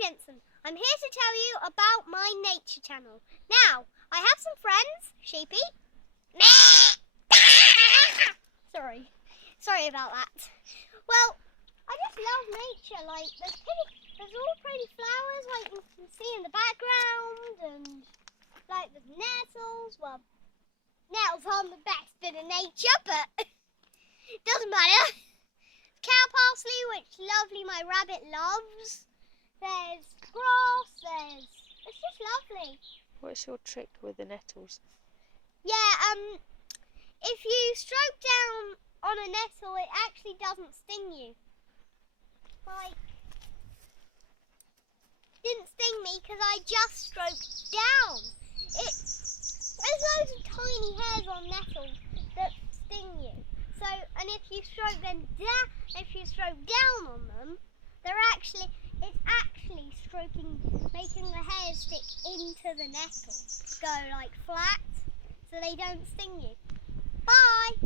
Jensen. I'm here to tell you about my nature channel. Now, I have some friends. Sheepy. Sorry about that. Well, I just love nature. Like, there's all pretty flowers like you can see in the background, and like the nettles. Well, nettles aren't the best bit of nature, but it doesn't matter. Cow parsley, which lovely my rabbit loves. There's grass, it's just lovely. What's your trick with the nettles? Yeah, if you stroke down on a nettle, it actually doesn't sting you. Like, didn't sting me because I just stroked down. There's loads of tiny hairs on nettles that sting you. So, and if you stroke down on them, it's actually stroking, making the hairs stick into the nettle, go like flat, so they don't sting you. Bye!